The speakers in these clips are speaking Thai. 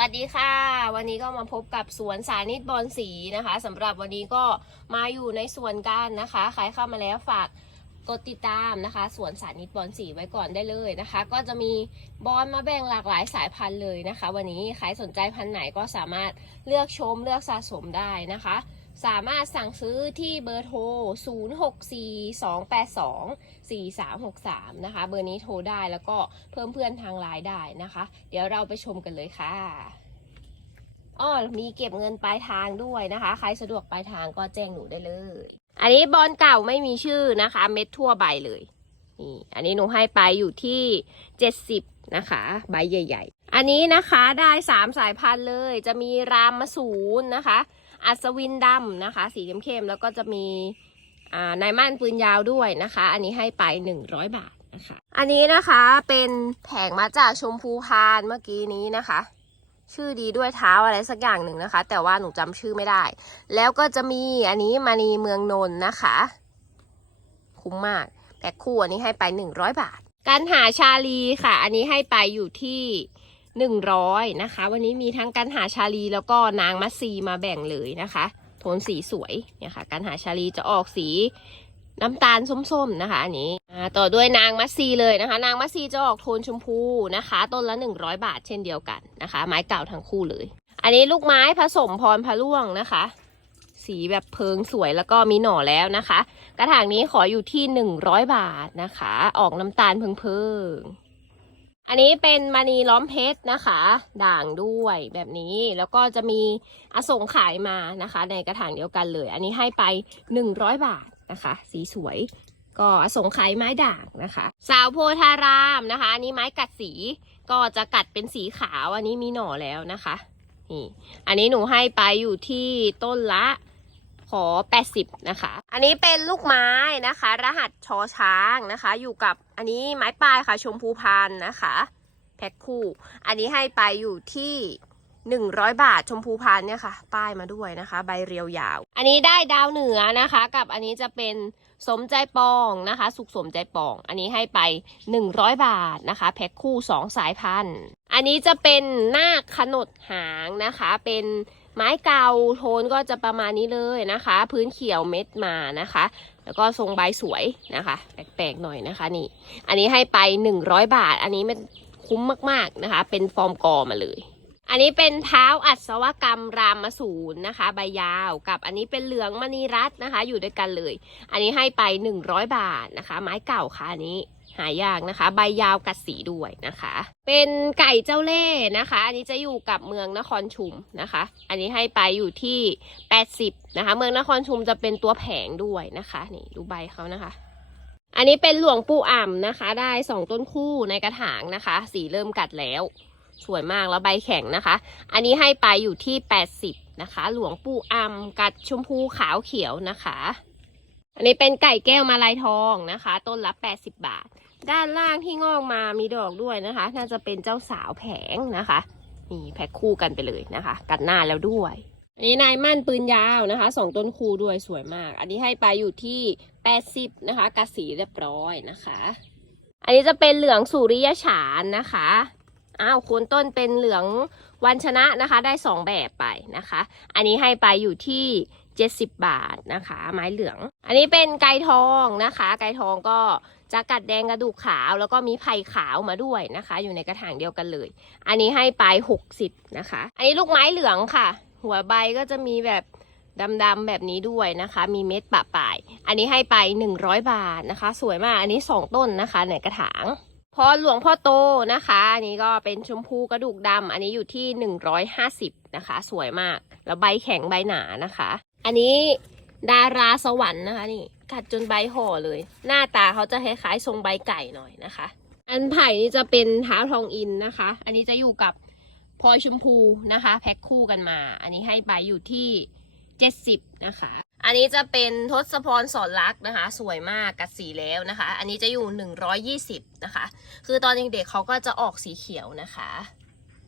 วัสดีค่ะ วันนี้ก็มาพบกับสวนสานิตบอลสีนะคะสำหรับวันนี้ก็มาอยู่ในสวนกันนะคะใครเข้ามาแล้วฝากกดติดตามนะคะสวนสานิตบอลสีไว้ก่อนได้เลยนะคะ ก็จะมีบอลมาแบ่งหลากหลายสายพันธุ์เลยนะคะ วันนี้ใครสนใจพันธุ์ไหนก็สามารถเลือกชมเลือกสะสมได้นะคะ สามารถสั่งซื้อที่เบอร์โทร 0642824363 นะคะ เบอร์นี้โทรได้แล้วก็เพิ่มเพื่อนทางไลน์ได้นะคะ เดี๋ยวเราไปชมกันเลยค่ะอ้อมีเก็บเงินปลายทางด้วยนะคะ ใครสะดวกปลายทางก็แจ้งหนูได้เลย อันนี้บอลเก่าไม่มีชื่อนะคะ เม็ดทั่วใบเลย นี่ อันนี้หนูให้ไปอยู่ที่ 70 นะคะ ใบใหญ่ ๆ อันนี้นะคะได้สามสายพันธุ์เลย จะมีรามมาสูนนะคะ อัศวินดำนะคะ สีเข้มๆแล้วก็จะมีนายม่านปืนยาวด้วยนะคะ อันนี้ให้ไป 100 บาทนะคะ อันนี้นะคะเป็นแผงมาจากชมพูพานเมื่อกี้นี้นะคะ ชื่อดีด้วยเท้าอะไรสักอย่างหนึ่งนะคะ แต่ว่าหนูจำชื่อไม่ได้ แล้วก็จะมีอันนี้มานีเมืองนนท์นะคะ คุ้มมากแพ็คคู่อันนี้ให้ไป 100 บาท การหาชาลีค่ะ อันนี้ให้ไปอยู่ที่ 100 นะคะ วันนี้มีทั้งการหาชาลีแล้วก็นางมัสซีมาแบ่งเลยนะคะ โทนสีสวยเนี่ยค่ะการหาชาลีจะออกสีน้ำตาลส้มๆนะคะอันนี้ต่อด้วยนางมัสซีเลยนะคะ นางมัสซีจะออกโทนชมพูนะคะ ต้นละ 100 บาทเช่นเดียวกันนะคะ ไม้เก่าทั้งคู่เลย อันนี้ลูกไม้ผสมพรพะล่วงนะคะ สีแบบเพิงสวยแล้วก็มีหน่อแล้วนะคะ กระถางนี้ขออยู่ที่ 100 บาทนะคะ ออกน้ำตาลเพิงๆ อันนี้เป็นมณีล้อมเพชรนะคะ ด่างด้วยแบบนี้แล้วก็จะมีอสงขายมานะคะ ในกระถางเดียวกันเลย อันนี้ให้ไป 100 บาทนะคะ สีสวยก็อสงไขยไม้ด่างนะคะ สาวโพธารามนะคะอันนี้ไม้กัดสีก็จะกัดเป็นสีขาวอันนี้มีหน่อแล้วนะคะนี่อันนี้หนูให้ไปอยู่ที่ต้นละขอ 80 นะคะ อันนี้เป็นลูกไม้นะคะ รหัสชอช้างนะคะ อยู่กับ อันนี้ไม้ปลายค่ะ ชมพูพันนะคะ แพ็คคู่ อันนี้ให้ไปอยู่ที่ 100 บาทชมพูพันเนี่ยค่ะ ป้ายมาด้วยนะคะ ใบเรียวยาว อันนี้ได้ดาวเหนือนะคะ กับอันนี้จะเป็นสมใจปองนะคะ สุขสมใจปอง อันนี้ให้ไป 100 บาทนะคะ แพ็คคู่ 2 สายพันธุ์ อันนี้จะเป็นนาคขนดหางนะคะ เป็นไม้เกาโทนก็จะประมาณนี้เลยนะคะ พื้นเขียวเม็ดมานะคะ แล้วก็ทรงใบสวยนะคะแปลกๆหน่อยนะคะ นี่ อันนี้ให้ไป 100 บาท อันนี้มันคุ้มมากๆนะคะ เป็นฟอร์มกอมาเลย อันนี้เป็นเท้าอัศวกรรมรามสูนนะคะ ใบยาวกับอันนี้เป็นเหลืองมณีรัตน์นะคะ อยู่ด้วยกันเลย อันนี้ให้ไป 100 บาทนะคะ ไม้เก่าค่ะอันนี้ หายากนะคะ ใบยาวกัดสีด้วยนะคะ เป็นไก่เจ้าเล่ห์นะคะ อันนี้จะอยู่กับเมืองนครชุมนะคะ อันนี้ให้ไปอยู่ที่ 80 นะคะ เมืองนครชุมจะเป็นตัวแผงด้วยนะคะนี่ดูใบเขานะคะ อันนี้เป็นหลวงปู่อ่ำนะคะ ได้สองต้นคู่ในกระถางนะคะ สีเริ่มกัดแล้วสวยมากแล้วใบแข็งนะคะ อันนี้ให้ไปอยู่ที่ 80 นะคะ หลวงปู่อ่ำกัดชมพูขาวเขียวนะคะอันนี้เป็นไก่แก้วมาลายทองนะคะ ต้นละ 80 บาท ด้านล่างที่งอกมามีดอกด้วยนะคะ น่าจะเป็นเจ้าสาวแผงนะคะนี่แพ็คคู่กันไปเลยนะคะ กัดหน้าแล้วด้วย อันนี้นายมั่นปืนยาวนะคะสองต้นคู่ด้วยสวยมาก อันนี้ให้ไปอยู่ที่80นะคะกัดสีเรียบร้อยนะคะ อันนี้จะเป็นเหลืองสุริยฉานนะคะอ้าวโคนต้นเป็นเหลืองวันชนะนะคะ ได้สองแบบไปนะคะ อันนี้ให้ไปอยู่ที่70บาทนะคะ ไม้เหลือง อันนี้เป็นไก่ทองนะคะ ไก่ทองก็ จะกัดแดงกระดูกขาวแล้วก็มีไผ่ขาวมาด้วยนะคะ อยู่ในกระถางเดียวกันเลย อันนี้ให้ไป60นะคะ อันนี้ลูกไม้เหลืองค่ะ หัวใบก็จะมีแบบดำๆแบบนี้ด้วยนะคะ มีเม็ดปะปลาย อันนี้ให้ไป100บาทนะคะ สวยมากอันนี้2ต้นนะคะในกระถางพอหลวงพ่อโตนะคะ อันนี้ก็เป็นชมพูกระดูกดำอันนี้อยู่ที่ 150 นะคะ สวยมาก แล้วใบแข็งใบหนานะคะ อันนี้ดาราสวรรค์นะคะนี่ กัดจนใบห่อเลย หน้าตาเขาจะคล้ายๆทรงใบไก่หน่อยนะคะ อันไผ่นี่จะเป็นท้าทองอินนะคะ อันนี้จะอยู่กับพลอยชมพูนะคะ แพ็คคู่กันมา อันนี้ให้ใบอยู่ที่70นะคะ อันนี้จะเป็นทศพรสอนรักนะคะ สวยมากกัดสีแล้วนะคะ อันนี้จะอยู่120นะคะ คือตอนเด็กๆเขาก็จะออกสีเขียวนะคะ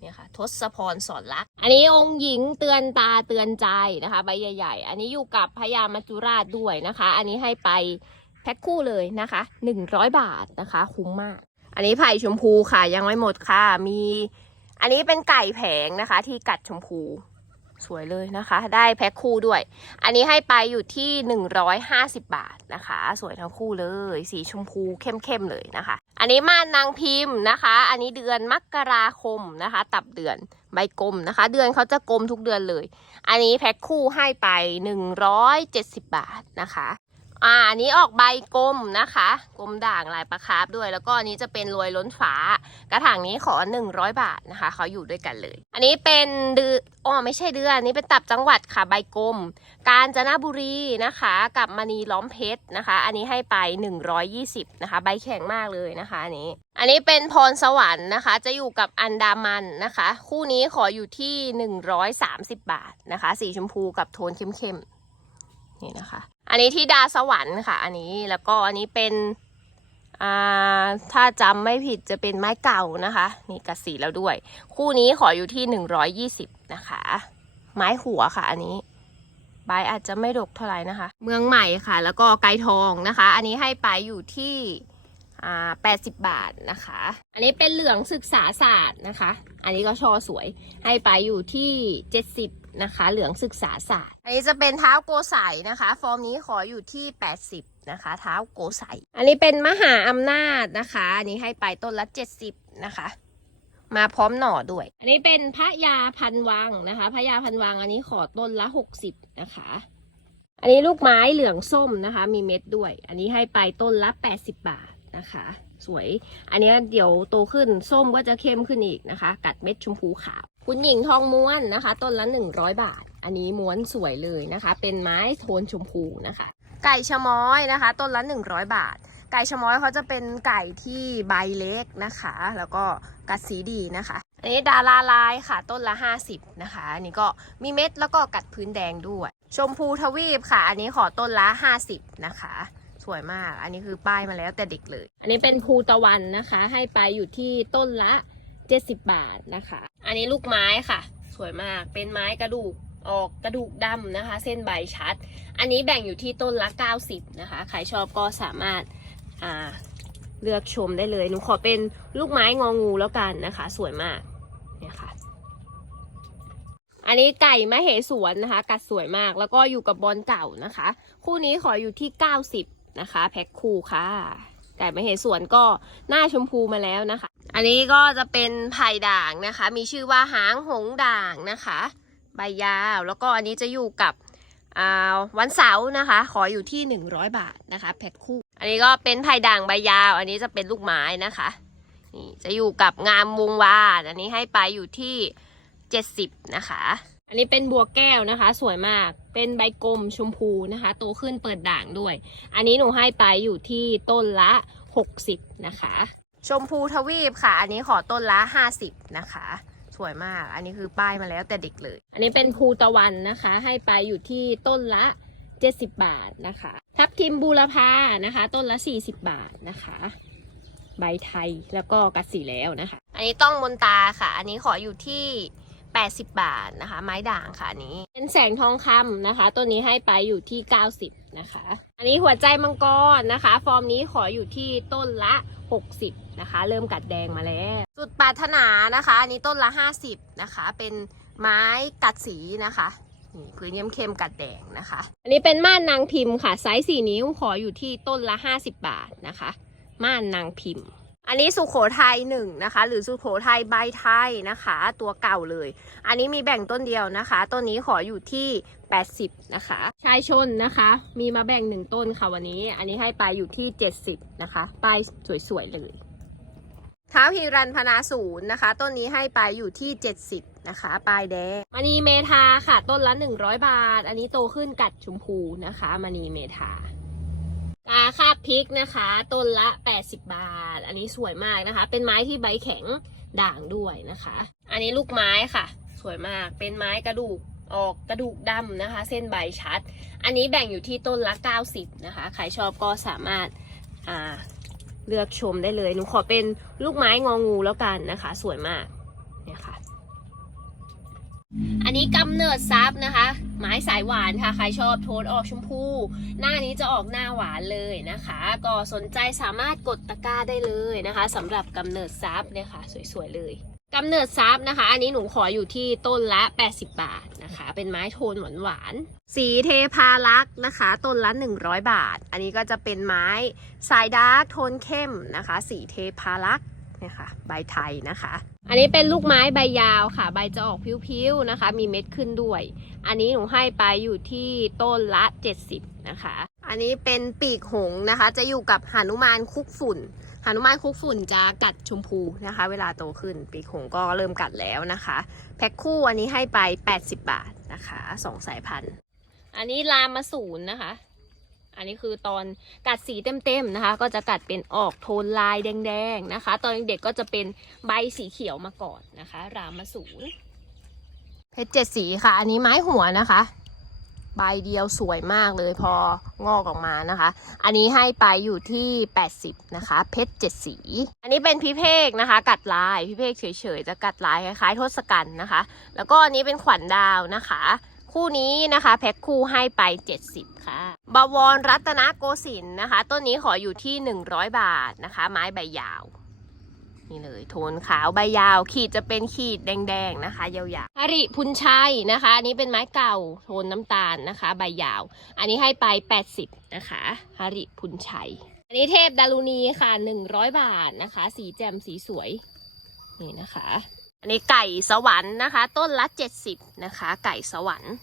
เนี่ยค่ะทศพรสอนรัก อันนี้องค์หญิงเตือนตาเตือนใจนะคะ ใบใหญ่ ๆ อันนี้อยู่กับพญามัจจุราชด้วยนะคะ อันนี้ให้ไปแพ็คคู่เลยนะคะ 100 บาทนะคะคุ้มมาก อันนี้ไผ่ชมพูค่ะยังไม่หมดค่ะมี อันนี้เป็นไก่แผงนะคะ ที่กัดชมพู สวยเลยนะคะ ได้แพ็คคู่ด้วย อันนี้ให้ไปอยู่ที่ 150 บาทนะคะ สวยทั้งคู่เลย สีชมพูเข้มๆเลยนะคะ อันนี้ม่านนางพิมพ์นะคะ อันนี้เดือนมกราคมนะคะ ตับเดือนใบกลมนะคะ เดือนเขาจะกลมทุกเดือนเลย อันนี้แพ็คคู่ให้ไป 170 บาทนะคะ อ่าอันนี้ออกใบกลมนะคะ กลมด่างลายประคาบด้วย แล้วก็อันนี้จะเป็นรวยล้นฝากระถางนี้ขอ 100 บาทนะคะเขาอยู่ด้วยกันเลย อันนี้เป็นเดืออ๋อไม่ใช่เดือนนนี้เป็นตับจังหวัดค่ะใบกลม กาญจนบุรีนะคะ กับมณีล้อมเพชรนะคะ อันนี้ให้ไป 120นะคะ ใบแข็งมากเลยนะคะอันนี้อันนี้เป็นพรสวรรค์นะคะ จะอยู่กับอันดามันนะคะ คู่นี้ขออยู่ที่ 130 บาทนะคะ สีชมพูกับโทนเข้มๆ นี่นะคะ อันนี้ที่ดาสวรรค์ค่ะ อันนี้แล้วก็อันนี้เป็นถ้าจำไม่ผิดจะเป็นไม้เก่านะคะ นี่กัดสีแล้วด้วย คู่นี้ขออยู่ที่120นะคะ ไม้หัวค่ะ อันนี้ใบอาจจะไม่ดกเท่าไหร่นะคะ เมืองใหม่ค่ะ แล้วก็ไกรทองนะคะ อันนี้ให้ไปอยู่ที่อ่า80บาทนะคะ อันนี้เป็นเหลืองศึกษาศาสตร์นะคะ อันนี้ก็ช่อสวย ให้ไปอยู่ที่70 นะคะ เหลืองศึกษาศาสตร์ อันนี้จะเป็นเท้าโกไสนะคะ ฟอร์มนี้ขออยู่ที่ 80 นะคะ เท้าโกไสอันนี้เป็นมหาอำนาจนะคะ อันนี้ให้ไปต้นละ 70 นะคะ มาพร้อมหน่อด้วย อันนี้เป็นพระยาพันวังนะคะ พระยาพันวังอันนี้ขอต้นละ 60 นะคะ อันนี้ลูกไม้เหลืองส้มนะคะ มีเม็ดด้วย อันนี้ให้ไปต้นละ 80 บาทนะคะ สวย อันนี้เดี๋ยวโตขึ้นส้มก็จะเข้มขึ้นอีกนะคะ กัดเม็ดชมพูขาว คุณหญิงทองม้วนนะคะ ต้นละ 100 บาท อันนี้ม้วนสวยเลยนะคะ เป็นไม้โทนชมพูนะคะ ไก่ชะม้อยนะคะ ต้นละ 100 บาท ไก่ชะม้อยเขาจะเป็นไก่ที่ใบเล็กนะคะ แล้วก็กัดสีดีนะคะ อันนี้ดาราลายค่ะ ต้นละ 50นะคะ อันนี้ก็มีเม็ดแล้วก็กัดพื้นแดงด้วย ชมพูทวีปค่ะ อันนี้ขอต้นละ 50 นะคะสวยมาก อันนี้คือป้ายมาแล้วแต่เด็กเลย อันนี้เป็นภูตะวันนะคะ ให้ไปอยู่ที่ต้นละ 70 บาทนะคะ อันนี้ลูกไม้ค่ะ สวยมากเป็นไม้กระดูกออกกระดูกดำนะคะ เส้นใบชัด อันนี้แบ่งอยู่ที่ต้นละ 90 นะคะ ใครชอบก็สามารถาเลือกชมได้เลย หนูขอเป็นลูกไม้งองูแล้วกันนะคะ สวยมากเนี่ยค่ะ อันนี้ไก่มะเหสวนนะคะ กัดสวยมากแล้วก็อยู่กับบอลเก่านะคะ คู่นี้ขออยู่ที่ 90 นะคะ แพ็คคู่ค่ะ ไก่มเหสวนก็หน้าชมพูมาแล้วนะคะ อันนี้ก็จะเป็นไผ่ด่างนะคะ มีชื่อว่าหางหงด่างนะคะ ใบยาวแล้วก็อันนี้จะอยู่กับอ่าวันเสาร์นะคะ ขออยู่ที่ 100 บาทนะคะแพ็คคู่ อันนี้ก็เป็นไผ่ด่างใบยาว อันนี้จะเป็นลูกไม้นะคะนี่จะอยู่กับงามวงวานอันนี้ให้ไปอยู่ที่ 70 นะคะ อันนี้เป็นบัวแก้วนะคะ สวยมาก เป็นใบกลมชมพูนะคะ โตขึ้นเปิดด่างด้วย อันนี้หนูให้ไปอยู่ที่ต้นละ 60 นะคะ ชมพูทวีปค่ะ อันนี้ขอต้นละ 50 นะคะ สวยมาก อันนี้คือป้ายมาแล้วแต่เด็กเลย อันนี้เป็นภูตะวันนะคะ ให้ไปอยู่ที่ต้นละ70 บาทนะคะ ทับทิมบูรพานะคะ ต้นละ 40 บาทนะคะ ใบไทยแล้วก็กัดสีแล้วนะคะ อันนี้ต้องมนตาค่ะ อันนี้ขออยู่ที่ 80 บาทนะคะ ไม้ด่างค่ะอันนี้ เป็นแสงทองคำนะคะ ตัวนี้ให้ไปอยู่ที่ 90 นะคะ อันนี้หัวใจมังกรนะคะ ฟอร์มนี้ขออยู่ที่ต้นละ 60 นะคะ เริ่มกัดแดงมาแล้ว สุดปรารถนานะคะ อันนี้ต้นละ 50 นะคะ เป็นไม้กัดสีนะคะนี่พื้นเยี่ยมเข้มกัดแดงนะคะ อันนี้เป็นม่านนางพิมพ์ค่ะไซส์4นิ้วขออยู่ที่ต้นละ 50 บาทนะคะ ม่านนางพิมพ์ อันนี้สุโขทัยหนึ่งนะคะ หรือสุโขทัยใบไทยนะคะ ตัวเก่าเลย อันนี้มีแบ่งต้นเดียวนะคะต้นนี้ขออยู่ที่ 80 นะคะ ชายชนนะคะ มีมาแบ่งหนึ่งต้นค่ะวันนี้ อันนี้ให้ไปอยู่ที่ 70 นะคะป้ายสวยๆเลยท้าฮิรันพนาศูนย์นะคะ ต้นนี้ให้ไปอยู่ที่ 70 นะคะ ปลายแดงมณีเมทาค่ะ ต้นละ 100 บาท อันนี้โตขึ้นกัดชมพูนะคะมณีเมทา กาคาบพริกนะคะ ต้นละ 80 บาท อันนี้สวยมากนะคะ เป็นไม้ที่ใบแข็งด่างด้วยนะคะ อันนี้ลูกไม้ค่ะ สวยมากเป็นไม้กระดูกออกกระดูกดำนะคะ เส้นใบชัด อันนี้แบ่งอยู่ที่ต้นละ 90 นะคะ ใครชอบก็สามารถาเลือกชมได้เลย หนูขอเป็นลูกไม้งองูแล้วกันนะคะ สวยมากเนี่ยค่ะ อันนี้กำเนิดซับนะคะ ไม้สายหวานค่ะ ใครชอบโทนออกชมพู หน้านี้จะออกหน้าหวานเลยนะคะ ก็สนใจสามารถกดตะกร้าได้เลยนะคะสำหรับกำเนิดซับเนี่ยค่ะ สวยๆเลยกำเนิดซับนะคะ อันนี้หนูขออยู่ที่ต้นละ 80 บาทนะคะ เป็นไม้โทนหวานหวาน สีเทพารักษ์นะคะ ต้นละ 100 บาท อันนี้ก็จะเป็นไม้สายดาร์กโทนเข้มนะคะ สีเทพารักษ์นี่ยค่ะใบไทยนะคะ อันนี้เป็นลูกไม้ใบยาวค่ะ ใบจะออกพิ้วๆนะคะ มีเม็ดขึ้นด้วย อันนี้หนูให้ไปอยู่ที่ต้นละ 70 นะคะ อันนี้เป็นปีกหงส์นะคะ จะอยู่กับหานุมานคุกฝุ่นหานุมานคุกฝุ่นจะกัดชมพูนะคะ เวลาโตขึ้น ปีกหงส์ก็เริ่มกัดแล้วนะคะ แพ็คคู่อันนี้ให้ไป 80 บาทนะคะสองสายพันธุ์ อันนี้ลามมาศูนย์นะคะ อันนี้คือตอนกัดสีเต็มๆนะคะ ก็จะกัดเป็นออกโทนลายแดงๆนะคะ ตอนเด็กก็จะเป็นใบสีเขียวมาก่อนนะคะ รามาศูนเพชรเจ็ดสีค่ะ อันนี้ไม้หัวนะคะ ใบเดียวสวยมากเลยพองอกออกมานะคะ อันนี้ให้ไปอยู่ที่ 80 นะคะ เพชรเจ็ดสี อันนี้เป็นพิเภกนะคะ กัดลายพิเภกเฉยๆจะกัดลายคล้ายๆทศกัณฐ์นะคะ แล้วก็อันนี้เป็นขวัญดาวนะคะ คู่นี้นะคะแพ็คคู่ให้ไป 70 ค่ะ บวรรัตนโกสินทร์นะคะ ต้นนี้ขออยู่ที่ 100 บาทนะคะ ไม้ใบยาว นี่เลยโทนขาวใบยาว ขีดจะเป็นขีดแดงๆนะคะ ยาวๆฮาริพุนชัยนะคะอันนี้เป็นไม้เก่าโทนน้ำตาลนะคะ ใบยาว อันนี้ให้ไป 80 นะคะฮาริพุนชัย อันนี้เทพดารุณีค่ะ 100 บาทนะคะ สีแจ่มสีสวย นี่นะคะ อันนี้ไก่สวรรค์นะคะ ต้นละ70นะคะ ไก่สวรรค์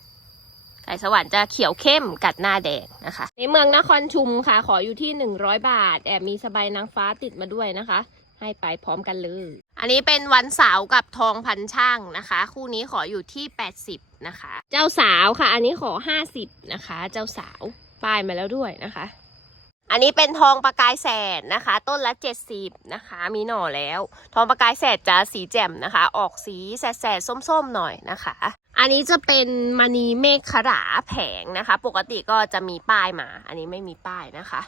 ไก่สวรรค์จะเขียวเข้มกัดหน้าแดงนะคะ ในเมืองนครชุมค่ะ ขออยู่ที่100บาท แอบมีสบายนางฟ้าติดมาด้วยนะคะ ให้ไปพร้อมกันเลย อันนี้เป็นวันเสาร์กับทองพันช่างนะคะ คู่นี้ขออยู่ที่80นะคะ เจ้าสาวค่ะ อันนี้ขอ50นะคะ เจ้าสาวป้ายมาแล้วด้วยนะคะ อันนี้เป็นทองประกายแสดนะคะ ต้นละ 70 นะคะ มีหน่อแล้ว ทองประกายแสดจะสีแจ่มนะคะ ออกสีแสดๆส้มๆหน่อยนะคะ อันนี้จะเป็นมณีเมฆขราแผงนะคะ ปกติก็จะมีป้ายมา อันนี้ไม่มีป้ายนะคะ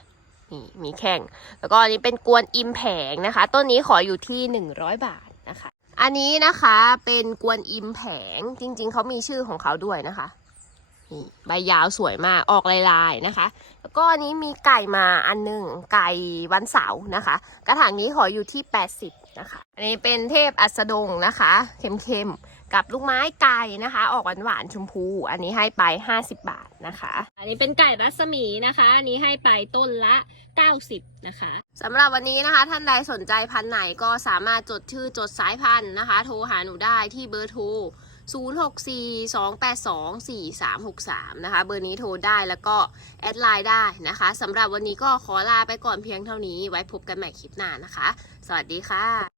นี่มีแข่งแล้วก็อันนี้เป็นกวนอิมแผงนะคะ ต้นนี้ขออยู่ที่ 100 บาทนะคะ อันนี้นะคะเป็นกวนอิมแผงจริง ๆเขามีชื่อของเขาด้วยนะคะ นี่ใบยาวสวยมากออกลายๆนะคะ แล้วก็อันนี้มีไก่มาอันหนึ่งไก่วันเสาร์นะคะ กระถางนี้ขออยู่ที่ 80นะคะ อันนี้เป็นเทพอัสดงนะคะเข้มๆ กับลูกไม้ไก่นะคะ ออกหวานๆชมพู อันนี้ให้ไป 50 บาทนะคะ อันนี้เป็นไก่รัศมีนะคะ อันนี้ให้ไปต้นละ 90 นะคะสำหรับวันนี้นะคะ ท่านใดสนใจพันธุ์ไหนก็สามารถจดชื่อจดสายพันธุ์นะคะ โทรหาหนูได้ที่เบอร์โทร 0642824363 นะคะ เบอร์นี้โทรได้แล้วก็แอดไลน์ได้นะคะสำหรับวันนี้ก็ขอลาไปก่อนเพียงเท่านี้ ไว้พบกันใหม่คลิปหน้านะคะ สวัสดีค่ะ